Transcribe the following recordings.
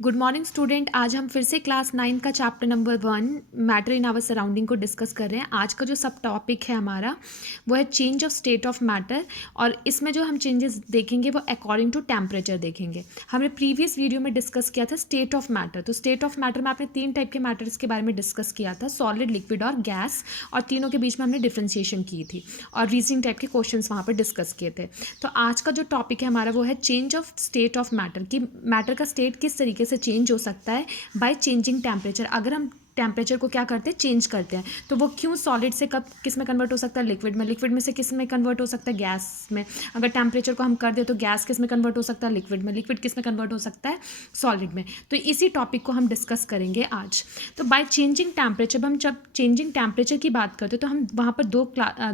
Good morning student. आज हम फिर से क्लास 9 का chapter number 1 matter in our surrounding को डिस्कस कर रहे हैं। आज का जो सब टॉपिक है हमारा वो है change of state of matter, और इसमें जो हम चेंजेस देखेंगे वो अकॉर्डिंग टू टेम्परेचर देखेंगे। हमने प्रीवियस वीडियो में डिस्कस किया था स्टेट ऑफ मैटर। तो स्टेट ऑफ मैटर में आपने 3 टाइप के मैटर्स के बारे में डिस्कस किया था, सॉलिड, लिक्विड और गैस, और तीनों के बीच में हमने डिफ्रेंशिएशन की थी और रीजनिंग टाइप के क्वेश्चन वहाँ पर डिस्कस किए थे। तो आज का जो टॉपिक है हमारा वो है change of state of matter, कि मैटर का स्टेट किस तरीके से चेंज हो सकता है बाय चेंजिंग टेम्परेचर। अगर हम टेम्परेचर को क्या करते हैं, चेंज करते हैं, तो वो क्यों सॉलिड से कब किस में कन्वर्ट हो सकता है, लिक्विड में, लिक्विड में से किस में कन्वर्ट हो सकता है, गैस में। अगर टेम्परेचर को हम कर दें तो गैस किस में कन्वर्ट हो सकता है, लिक्विड में, लिक्विड किस में कन्वर्ट हो सकता है, सॉलिड में। तो इसी टॉपिक को हम डिस्कस करेंगे आज। तो बाय चेंजिंग टेम्परेचर, हम जब चेंजिंग टेम्परेचर की बात करते हैं तो हम वहाँ पर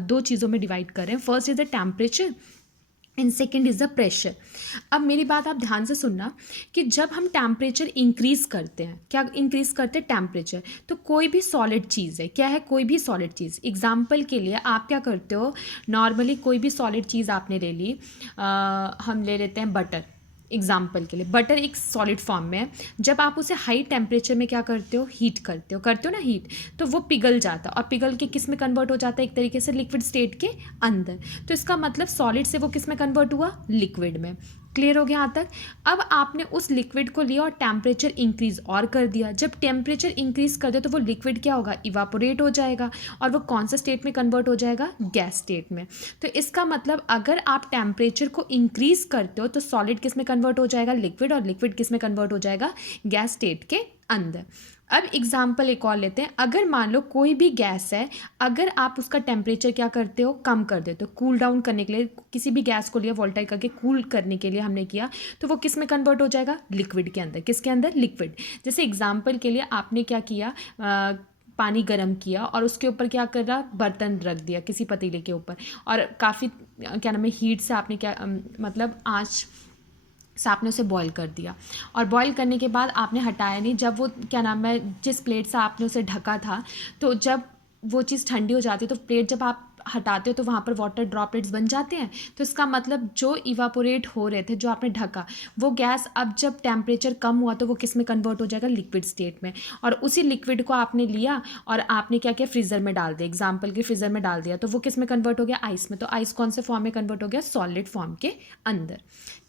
दो चीज़ों में डिवाइड करें। First is the temperature and second is the pressure. अब मेरी बात आप ध्यान से सुनना कि जब हम टेम्परेचर इंक्रीज़ करते हैं, क्या इंक्रीज़ करते हैं, टेम्परेचर, तो कोई भी सॉलिड चीज़ है, क्या है, कोई भी सॉलिड चीज़। एग्जाम्पल के लिए आप क्या करते हो, नॉर्मली कोई भी सॉलिड चीज़ आपने ले ली, हम ले लेते हैं बटर। एग्जाम्पल के लिए बटर एक सॉलिड फॉर्म में है। जब आप उसे हाई टेम्परेचर में क्या करते हो, हीट करते हो ना हीट, तो वो पिघल जाता है और पिघल के किस में कन्वर्ट हो जाता है, एक तरीके से लिक्विड स्टेट के अंदर। तो इसका मतलब सॉलिड से वो किस में कन्वर्ट हुआ, लिक्विड में। क्लियर हो गया यहाँ तक। अब आपने उस लिक्विड को लिया और टेम्परेचर इंक्रीज और कर दिया। जब टेम्परेचर इंक्रीज कर दे तो वो लिक्विड क्या होगा, इवापोरेट हो जाएगा और वो कौन सा स्टेट में कन्वर्ट हो जाएगा, गैस स्टेट में। तो इसका मतलब अगर आप टेम्परेचर को इंक्रीज करते हो तो सॉलिड किस में कन्वर्ट हो जाएगा, लिक्विड, और लिक्विड किस में कन्वर्ट हो जाएगा, गैस स्टेट के अंदर। अब एग्जाम्पल एक और लेते हैं। अगर मान लो कोई भी गैस है, अगर आप उसका टेम्परेचर क्या करते हो, कम कर देते हो, कूल डाउन करने के लिए, किसी भी गैस को लिया वोल्टाइक करके कूल करने के लिए हमने किया, तो वो किस में कन्वर्ट हो जाएगा, लिक्विड के अंदर। किसके अंदर, लिक्विड। जैसे एग्जाम्पल के लिए आपने क्या किया, पानी गर्म किया और उसके ऊपर क्या कर रहा, बर्तन रख दिया किसी पतीले के ऊपर, और काफ़ी क्या नाम है, हीट से आपने क्या मतलब आँच से आपने उसे बॉईल कर दिया, और बॉईल करने के बाद आपने हटाया नहीं। जब वो क्या नाम है, जिस प्लेट से आपने उसे ढका था, तो जब वो चीज़ ठंडी हो जाती है तो प्लेट जब आप हटाते हो तो वहाँ पर वाटर ड्रॉपलेट्स बन जाते हैं। तो इसका मतलब जो इवापोरेट हो रहे थे, जो आपने ढका, वो गैस अब जब टेम्परेचर कम हुआ तो वो किस में कन्वर्ट हो जाएगा, लिक्विड स्टेट में। और उसी लिक्विड को आपने लिया और आपने क्या किया, फ्रीज़र में डाल दिया। एग्जाम्पल के फ्रीज़र में डाल दिया तो वो किस में कन्वर्ट हो गया, आइस में। तो आइस कौन से फॉर्म में कन्वर्ट हो गया, सॉलिड फॉर्म के अंदर।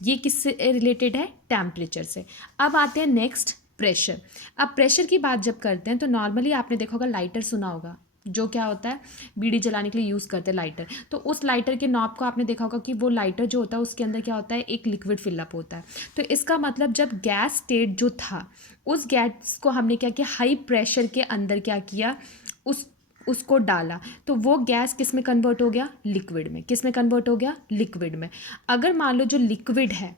ये किससे रिलेटेड है, टेम्परेचर से। अब आते हैं नेक्स्ट, प्रेशर। अब प्रेशर की बात जब करते हैं तो नॉर्मली आपने देखा होगा, लाइटर सुना होगा, जो क्या होता है, बीड़ी जलाने के लिए यूज़ करते हैं लाइटर। तो उस लाइटर के नॉब को आपने देखा होगा कि वो लाइटर जो होता है उसके अंदर क्या होता है, एक लिक्विड फिलअप होता है। तो इसका मतलब जब गैस स्टेट जो था, उस गैस को हमने क्या किया, हाई प्रेशर के अंदर क्या किया, उसको डाला, तो वो गैस किस में कन्वर्ट हो गया, लिक्विड में। किस में कन्वर्ट हो गया, लिक्विड में। अगर मान लो जो लिक्विड है,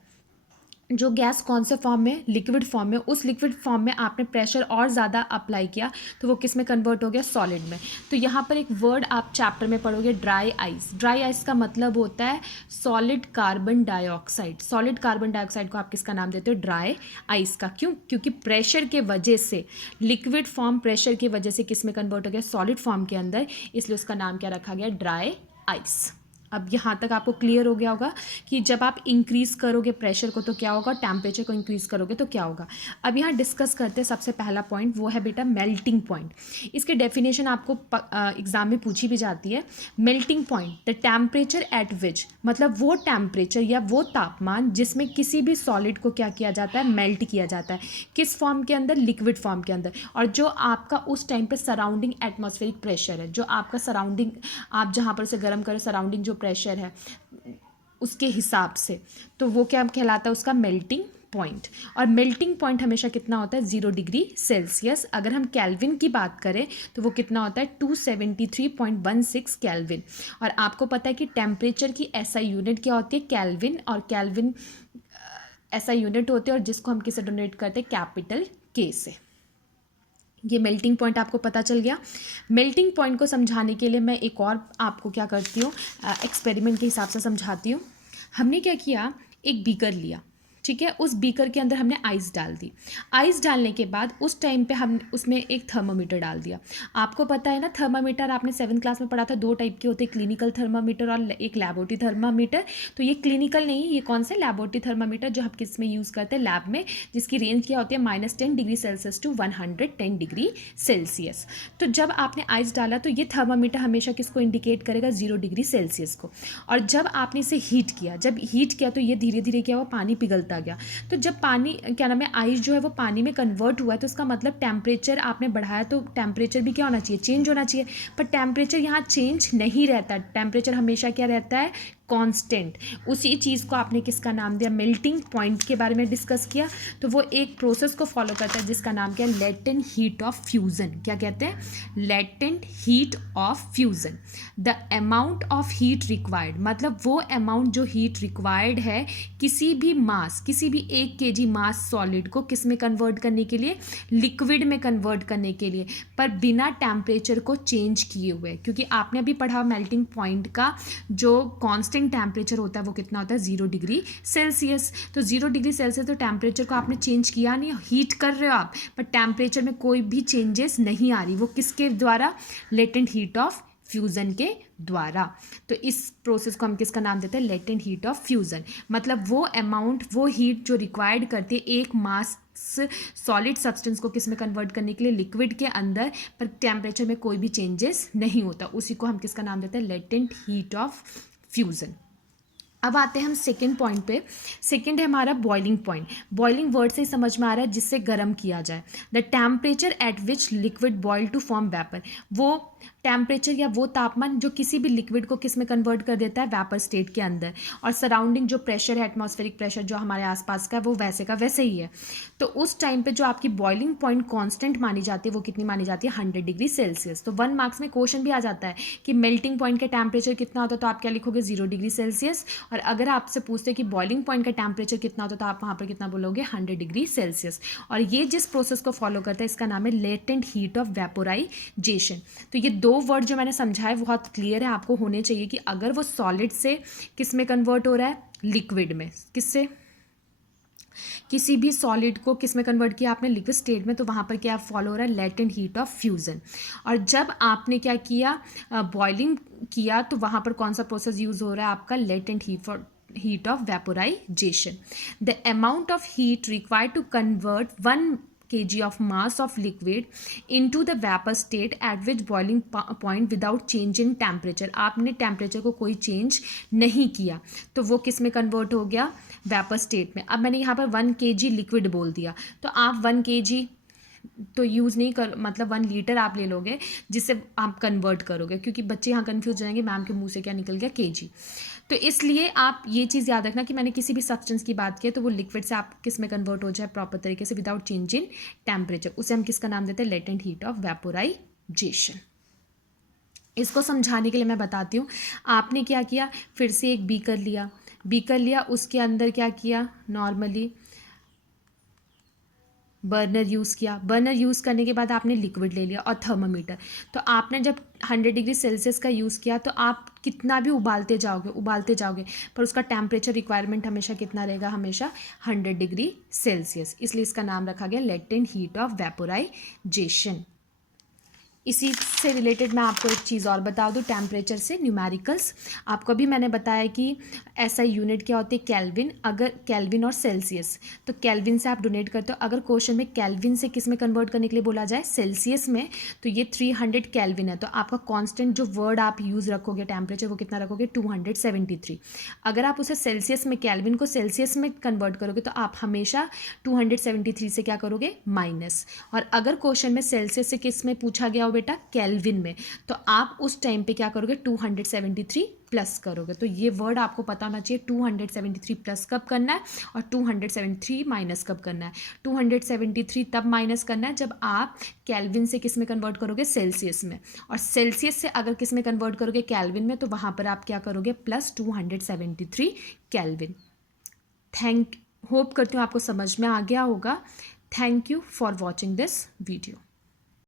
जो गैस कौन से फॉर्म में, लिक्विड फॉर्म में, उस लिक्विड फॉर्म में आपने प्रेशर और ज़्यादा अप्लाई किया तो वो किस में कन्वर्ट हो गया, सॉलिड में। तो यहाँ पर एक वर्ड आप चैप्टर में पढ़ोगे, ड्राई आइस। ड्राई आइस का मतलब होता है solid carbon dioxide. Solid carbon dioxide को आप किसका नाम देते हो, ड्राई आइस का। क्यों, क्योंकि प्रेशर के वजह से, लिक्विड फॉर्म प्रेशर की वजह से किस में कन्वर्ट हो गया, सॉलिड फॉर्म के अंदर, इसलिए उसका नाम क्या रखा गया, ड्राई आइस। अब यहाँ तक आपको क्लियर हो गया होगा कि जब आप इंक्रीज़ करोगे प्रेशर को तो क्या होगा, टेम्परेचर को इंक्रीज़ करोगे तो क्या होगा। अब यहाँ डिस्कस करते हैं सबसे पहला पॉइंट, वो है बेटा मेल्टिंग पॉइंट। इसके डेफिनेशन आपको एग्जाम में पूछी भी जाती है। Melting point, the temperature at विच, मतलब वो टेम्परेचर या वो तापमान जिसमें किसी भी सॉलिड को क्या किया जाता है, मेल्ट किया जाता है। किस फॉर्म के अंदर, लिक्विड फॉर्म के अंदर। और जो आपका उस टाइम पे सराउंडिंग एटमॉस्फेरिक प्रेशर है, जो आपका सराउंडिंग, आप जहाँ पर उसे गर्म करो, सराउंडिंग जो प्रेशर है उसके हिसाब से, तो वो क्या कहलाता है, उसका मेल्टिंग पॉइंट। और मेल्टिंग पॉइंट हमेशा कितना होता है, 0 डिग्री सेल्सियस। अगर हम केल्विन की बात करें तो वो कितना होता है, 273.16 केल्विन। और आपको पता है कि टेम्परेचर की ऐसा यूनिट क्या होती है, केल्विन। और केल्विन ऐसा यूनिट होती है और जिसको हम किसे डोनेट करते हैं, कैपिटल के से। ये मेल्टिंग पॉइंट आपको पता चल गया। मेल्टिंग पॉइंट को समझाने के लिए मैं एक और आपको क्या करती हूँ, एक्सपेरिमेंट के हिसाब से समझाती हूँ। हमने क्या किया, एक बीकर लिया, ठीक है। उस बीकर के अंदर हमने आइस डाल दी। आइस डालने के बाद उस टाइम पे हम उसमें एक थर्मामीटर डाल दिया। आपको पता है ना, थर्मामीटर आपने 7th क्लास में पढ़ा था, 2 टाइप के होते हैं, क्लिनिकल थर्मामीटर और एक लैबोरेटरी थर्मामीटर। तो ये क्लिनिकल नहीं, ये कौन सा लैबोरेटरी थर्मामीटर जो हम किस में यूज़ करते हैं, लैब में, जिसकी रेंज क्या होती है -10 degree Celsius to 110 degree Celsius. तो जब आपने आइस डाला तो ये थर्मामीटर हमेशा किसको इंडिकेट करेगा, 0 डिग्री सेल्सियस को। और जब आपने इसे हीट किया, जब हीट किया तो ये धीरे धीरे क्या हुआ, पानी पिघलता गया। तो जब पानी क्या नाम है, आइस जो है वो पानी में कन्वर्ट हुआ है, तो उसका मतलब टेम्परेचर आपने बढ़ाया, तो टेम्परेचर भी क्या होना चाहिए, चेंज होना चाहिए। पर टेम्परेचर यहाँ चेंज नहीं रहता, टेम्परेचर हमेशा क्या रहता है, कांस्टेंट। उसी चीज़ को आपने किसका नाम दिया, मेल्टिंग पॉइंट के बारे में डिस्कस किया। तो वो एक प्रोसेस को फॉलो करता है जिसका नाम क्या है, लेटेंट हीट ऑफ फ्यूज़न। क्या कहते हैं, latent heat of fusion. The amount of heat required, मतलब वो अमाउंट जो हीट रिक्वायर्ड है किसी भी मास, किसी भी 1 kg मास सॉलिड को किस में कन्वर्ट करने के लिए, लिक्विड में कन्वर्ट करने के लिए, पर बिना टेम्परेचर को चेंज किए हुए। क्योंकि आपने अभी पढ़ा मेल्टिंग पॉइंट का जो कांस्टेंट टेम्परेचर होता है वो कितना होता है, 0 डिग्री सेल्सियस। तो 0 डिग्री सेल्सियस, तो टेम्परेचर को आपने चेंज किया नहीं, हीट कर रहे हो आप, पर टेम्परेचर में कोई भी चेंजेस नहीं आ रही। वो किसके द्वारा, लेटेंट हीट ऑफ फ्यूज़न के द्वारा। तो इस प्रोसेस को हम किसका नाम देते हैं, लेटेंट हीट ऑफ फ्यूज़न। मतलब वो अमाउंट, वो हीट जो रिक्वायर्ड करती है एक मास सॉलिड सब्सटेंस को किस में कन्वर्ट करने के लिए, लिक्विड के अंदर, पर टेम्परेचर में कोई भी चेंजेस नहीं होता, उसी को हम किसका नाम देते हैं, लेटेंट हीट ऑफ फ्यूज़न। अब आते हैं हम सेकेंड पॉइंट पे। सेकेंड है हमारा बॉइलिंग पॉइंट। बॉइलिंग वर्ड से ही समझ में आ रहा है जिससे गर्म किया जाए। The temperature at which liquid boil to form vapour, वो टेम्परेचर या वो तापमान जो किसी भी लिक्विड को किस में कन्वर्ट कर देता है, वेपर स्टेट के अंदर। और सराउंडिंग जो प्रेशर है, एटमॉस्फेरिक प्रेशर जो हमारे आसपास का है, वो वैसे का वैसे ही है। तो उस टाइम पे जो आपकी बॉइलिंग पॉइंट कांस्टेंट मानी जाती है वो कितनी मानी जाती है, 100 डिग्री सेल्सियस। तो 1 मार्क्स में क्वेश्चन भी आ जाता है कि मेल्टिंग पॉइंट का टेम्परेचर कितना होता है, तो आप क्या लिखोगे, 0 डिग्री सेल्सियस। और अगर आपसे पूछते हैं कि बॉइलिंग पॉइंट का टेम्परेचर कितना होता है, तो आप वहाँ पर कितना बोलोगे, 100 डिग्री सेल्सियस। और ये जिस प्रोसेस को फॉलो करता है इसका नाम है लेटेंट हीट ऑफ वेपोराइजेशन। तो ये 2 वर्ड जो मैंने समझाए बहुत क्लियर है, आपको होने चाहिए कि अगर वो सॉलिड से किस में कन्वर्ट हो रहा है, लिक्विड में, किससे, किसी भी सॉलिड को किस में कन्वर्ट किया आपने, लिक्विड स्टेट में, तो वहाँ पर क्या फॉलो हो रहा है, लेटेंट हीट ऑफ फ्यूज़न। और जब आपने क्या किया, बॉइलिंग किया, तो वहाँ पर कौन सा प्रोसेस यूज़ हो रहा है आपका, latent heat of vaporisation. The amount of heat required to convert 1 kg of mass of liquid into the vapor state at which boiling point without change in temperature, आपने टेम्परेचर को कोई change नहीं किया, तो वो किस में कन्वर्ट हो गया, वेपर स्टेट में। अब मैंने यहाँ पर 1 kg लिक्विड बोल दिया, तो आप 1 kg तो यूज़ नहीं कर, मतलब 1 लीटर आप ले लोगे जिससे आप कन्वर्ट करोगे, क्योंकि बच्चे यहाँ कन्फ्यूज हो जाएंगे, मैम के मुंह से क्या निकल गया, kg। तो इसलिए आप ये चीज़ याद रखना कि मैंने किसी भी सब्सटेंस की बात की है तो वो लिक्विड से आप किस में कन्वर्ट हो जाए प्रॉपर तरीके से विदाउट चेंज इन टेम्परेचर, उसे हम किसका नाम देते हैं, लेटेंट हीट ऑफ वेपोराइजेशन। इसको समझाने के लिए मैं बताती हूँ। आपने क्या किया, फिर से एक बीकर लिया, उसके अंदर क्या किया, नॉर्मली बर्नर यूज़ किया। बर्नर यूज़ करने के बाद आपने लिक्विड ले लिया और थर्मामीटर। तो आपने जब 100 डिग्री सेल्सियस का यूज़ किया तो आप कितना भी उबालते जाओगे, पर उसका टेम्परेचर रिक्वायरमेंट हमेशा कितना रहेगा, हमेशा 100 डिग्री सेल्सियस। इसलिए इसका नाम रखा गया लेटेंट हीट ऑफ वेपोराइजेशन। इसी से रिलेटेड मैं आपको एक चीज़ और बता दूं, टेम्परेचर से न्यूमेरिकल्स। आपको भी मैंने बताया कि ऐसा यूनिट क्या होती है, केल्विन। अगर केल्विन और सेल्सियस, तो केल्विन से आप डोनेट करते हो। अगर क्वेश्चन में केल्विन से किस में कन्वर्ट करने के लिए बोला जाए, सेल्सियस में, तो ये 300 केल्विन है। तो आपका कांस्टेंट जो वर्ड आप यूज़ रखोगे टेम्परेचर, वो कितना रखोगे, 273। अगर आप उसे सेल्सियस में, केल्विन को सेल्सियस में कन्वर्ट करोगे तो आप हमेशा 273 से क्या करोगे, माइनस। और अगर क्वेश्चन में सेल्सियस से किस में पूछा गया बेटा, केल्विन में, तो आप उस टाइम पे क्या करोगे, 273 प्लस करोगे। तो ये वर्ड आपको पता होना चाहिए, 273 प्लस कब करना है और 273 माइनस कब करना है। 273 तब माइनस करना है जब आप केल्विन से किस में कन्वर्ट करोगे, सेल्सियस में। और सेल्सियस से अगर किस में कन्वर्ट करोगे, केल्विन में, तो वहाँ पर आप क्या करोगे, प्लस 273 केल्विन। होप करती हूँ आपको समझ में आ गया होगा। Thank you for watching this video.